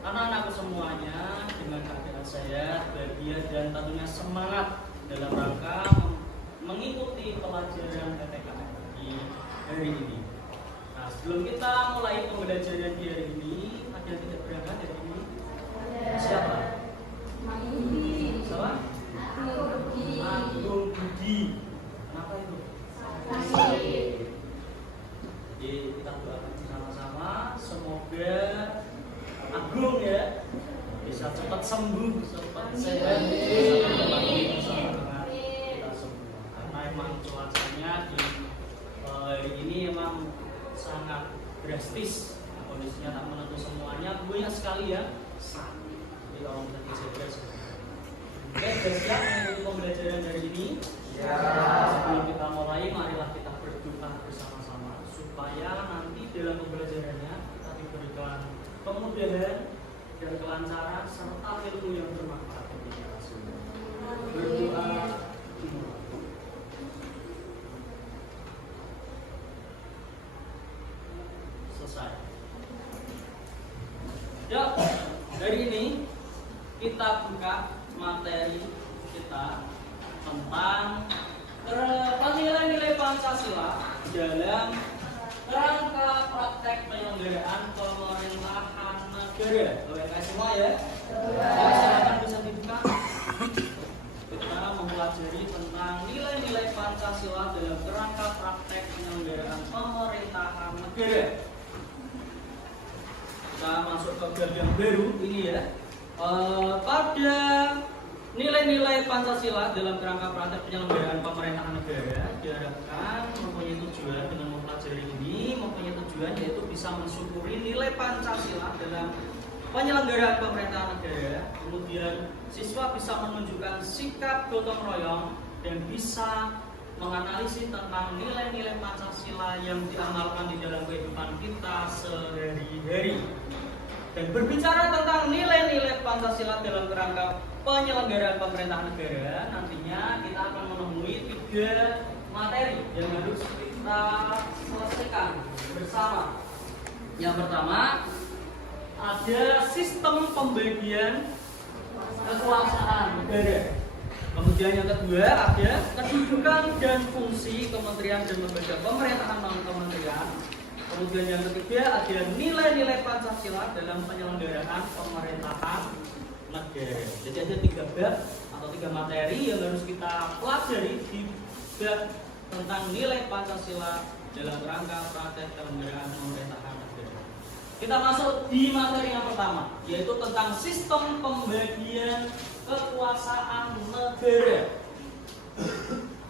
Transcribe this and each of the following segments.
anak-anakku semuanya dengan keadaan saya bahagia dan tentunya semangat dalam rangka mengikuti pelajaran PPKN di hari ini. Nah, sebelum kita mulai pembelajaran di hari ini, ada yang tidak berangkat hari ini? Siapa? Siapa? Agung Budi. Kenapa itu? Jadi kita doakan bersama-sama, semoga Agung ya bisa cepat sembuh, cepat sehat, bisa kembali bersama dengan kita semua. Karena emang cuacanya di hari ini emang sangat drastis, kondisinya tak menentu semuanya, banyak sekali ya sakit. Jadi kalau kita jaga semuanya. Oke, sudah siap mengikuti pembelajaran dari ini? Ya. Sebelum kita mulai, marilah kita berdoa bersama-sama supaya nanti dalam pembelajarannya kita diberikan kemudahan dan kelancaran serta ilmu yang bermanfaat bagi kita semua. Berdoa. Selesai. Ya, dari ini kita buka materi kita tentang nilai-nilai Pancasila dalam rangka praktek penyelenggaraan pemerintahan negara. OMS semua ya. Silakan bisa dibuka. Kita mempelajari tentang nilai-nilai Pancasila dalam rangka praktek penyelenggaraan pemerintahan negara. Kita masuk ke bab yang baru ini ya. Pada nilai-nilai Pancasila dalam kerangka praktek penyelenggaraan pemerintahan negara diharapkan mempunyai tujuan dengan mempelajari ini mempunyai tujuan yaitu bisa mensyukuri nilai Pancasila dalam penyelenggaraan pemerintahan negara. Kemudian siswa bisa menunjukkan sikap gotong royong dan bisa menganalisis tentang nilai-nilai Pancasila yang diamalkan di dalam kehidupan kita sehari-hari. Dan berbicara tentang nilai-nilai Pancasila dalam kerangka penyelenggaraan pemerintahan negara, nantinya kita akan menemui 3 materi yang harus kita selesaikan bersama. Yang pertama, ada sistem pembagian kekuasaan negara. Kemudian yang kedua, ada kedudukan dan fungsi kementerian dan lembaga pemerintahan non-kementerian. Kemudian yang ketiga ada nilai-nilai Pancasila dalam penyelenggaraan pemerintahan negara. Jadi ada 3 bab atau 3 materi yang harus kita pelajari di bab tentang nilai Pancasila dalam rangka praktek penyelenggaraan pemerintahan negara. Kita masuk di materi yang pertama, yaitu tentang sistem pembagian kekuasaan negara.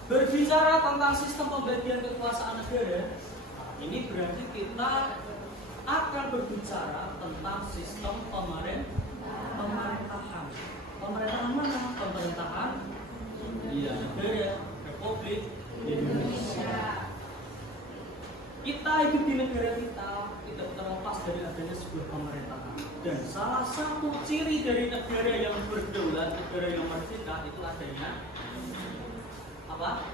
Berbicara tentang sistem pembagian kekuasaan negara, ini berarti kita akan berbicara tentang sistem pemerintahan. Pemerintahan mana? Pemerintahan negara Republik Indonesia. Kita hidup di negara kita tidak terlepas dari adanya sebuah pemerintahan. Dan salah satu ciri dari negara yang berdaulat, negara yang merdeka itu adanya apa?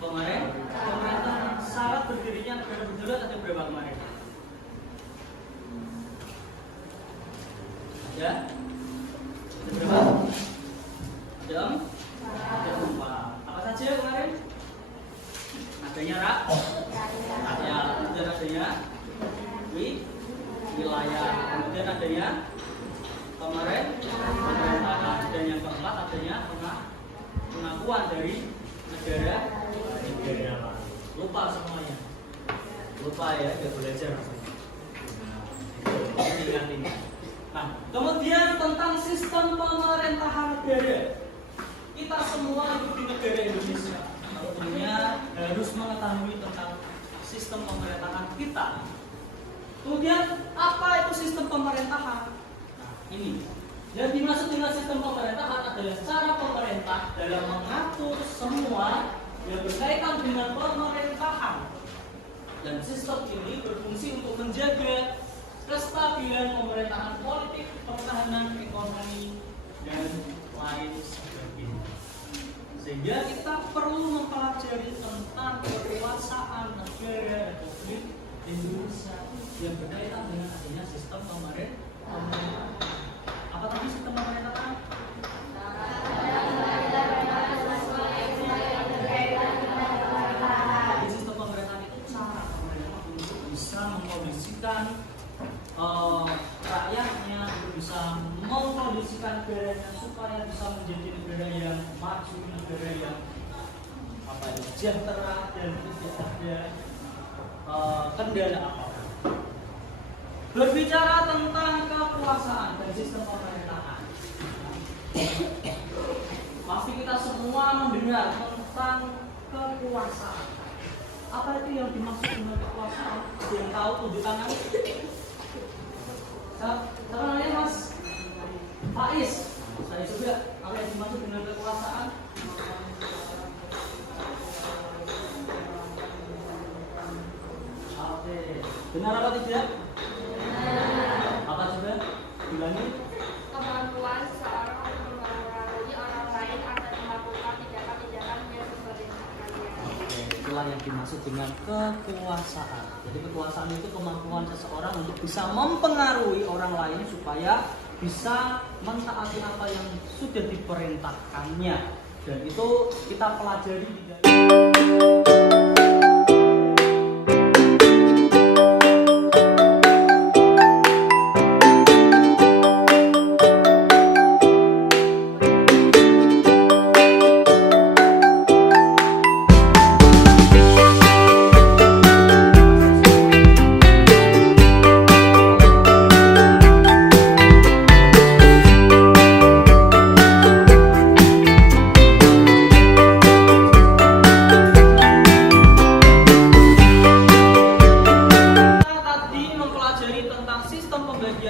Pemerintahan. Syarat berdirinya negara berdaulat ada berapa kemarin? Ya? Ada berapa? Ada 4. Apa saja kemarin? Adanya rakyat, kemudian adanya wilayah, kemudian adanya pemerintahan, dan yang keempat adanya pengakuan dari negara. Lupa semuanya. Lupa ya, gak belajar. Ingat ini. Nah, kemudian tentang sistem pemerintahan negara. Kita semua hidup di negara Indonesia. Tentunya harus mengetahui tentang sistem pemerintahan kita. Kemudian apa itu sistem pemerintahan? Nah, ini. Yang dimaksud dengan sistem pemerintahan adalah cara pemerintah dalam mengatur semua yang berkaitan dengan pemerintahan. Dan sistem ini berfungsi untuk menjaga kestabilan pemerintahan politik, pertahanan, ekonomi, dan lain sebagainya. Sehingga kita perlu mempelajari tentang kekuasaan negara Republik Indonesia yang berkaitan dengan adanya sistem pemerintahan. bisa mengkondisikan negaranya supaya bisa menjadi negara yang maju, negara yang sejahtera dan tidak ada kendala apapun. Berbicara tentang kekuasaan dan sistem pemerintahan, pasti kita semua mendengar tentang kekuasaan. Apa itu yang dimaksud dengan kekuasaan? Ada yang tahu, tunjuk tangan. Siapa namanya Mas Faiz? Saya juga. Apa yang dimaksud dengan kekuasaan? Oke. Benar apa tidak? Apa coba? Ulangi. Kemampuan seorang untuk mempengaruhi orang lain agar melakukan tindakan-tindakan yang membahayakan. Itulah yang dimaksud dengan kekuasaan. Jadi kekuasaan itu kemampuan seseorang untuk bisa mempengaruhi orang lain supaya bisa mentaati apa yang sudah diperintahkannya. Dan itu kita pelajari di dalam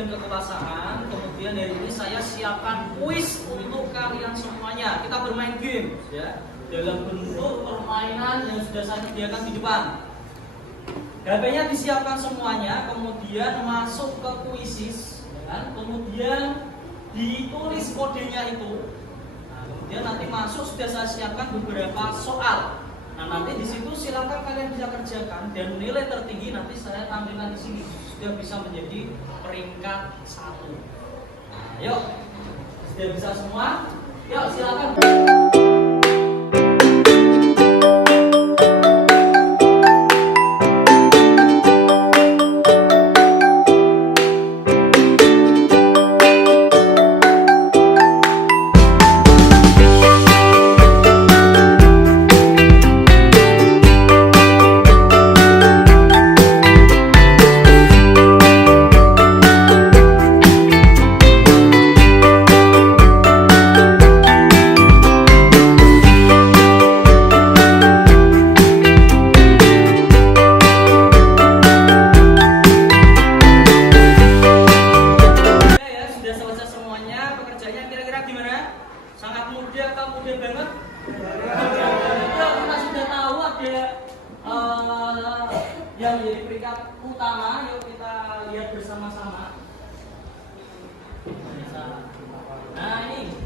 kekuasaan. Kemudian dari ini saya siapkan kuis untuk kalian semuanya. Kita bermain game ya, dalam bentuk permainan yang sudah saya sediakan di depan. HP-nya disiapkan semuanya, kemudian masuk ke kuisis, ya kan? Kemudian ditulis kodenya itu. Nah, kemudian nanti masuk sudah saya siapkan beberapa soal. Nah, nanti di situ silakan kalian bisa kerjakan dan nilai tertinggi nanti saya tampilkan di sini sudah bisa menjadi peringkat 1. Nah, yuk, sudah bisa semua? Yuk silakan. Yang menjadi peringkat utama, yuk kita lihat bersama-sama. Nah ini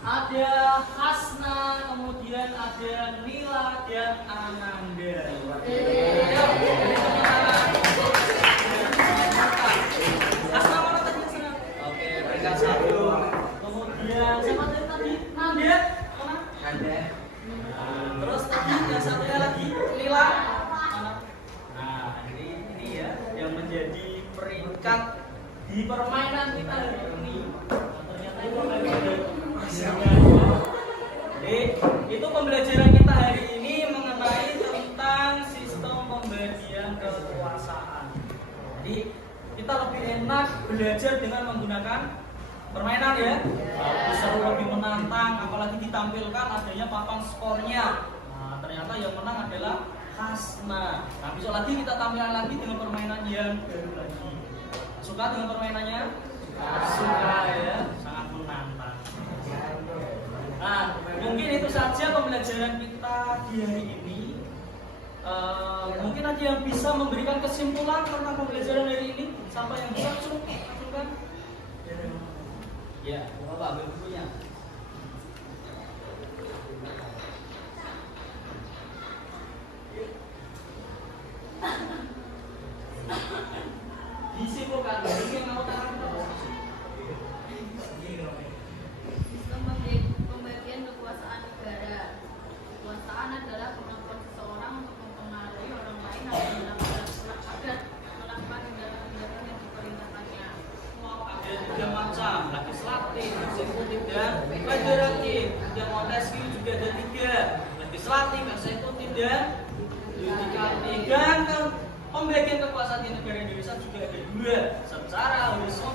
ada Hasna, kemudian ada Nila dan Ananda. Hasna mana tadi? Oke, peringkat 1. Kemudian siapa tadi? Nanda. Nanda. Terus tadi yang satunya lagi Lila. Nah ini ya yang menjadi peringkat di permainan kita hari ini. Ternyata itu itu pembelajaran kita hari ini mengenai tentang sistem pembagian kekuasaan. Jadi kita lebih enak belajar dengan menggunakan permainan ya, bisa lebih menantang, apalagi ditampilkan adanya papan skornya. Nah, ternyata yang menang adalah Hasna. Nah, besok lagi kita tampilkan lagi dengan permainan yang baru lagi. Suka dengan permainannya? Suka ya, sangat menantang. Nah, mungkin itu saja pembelajaran kita di hari ini. Mungkin ada yang bisa memberikan kesimpulan tentang pembelajaran hari ini. Siapa yang bisa langsungkan? Ya, Bapak ambil bukunya. Disimpulkan, ini yang mau taruh. Sistem pembagian kekuasaan negara. Kekuasaan adalah kemampuan seseorang untuk mempengaruhi orang lain agar melakukan tindakan-tindakan Federatif dan Montesquieu juga ada 3, legislatif, eksekutif dan yudikatif. Dan pembagian kekuasaan di negara Indonesia juga ada 2, secara horizontal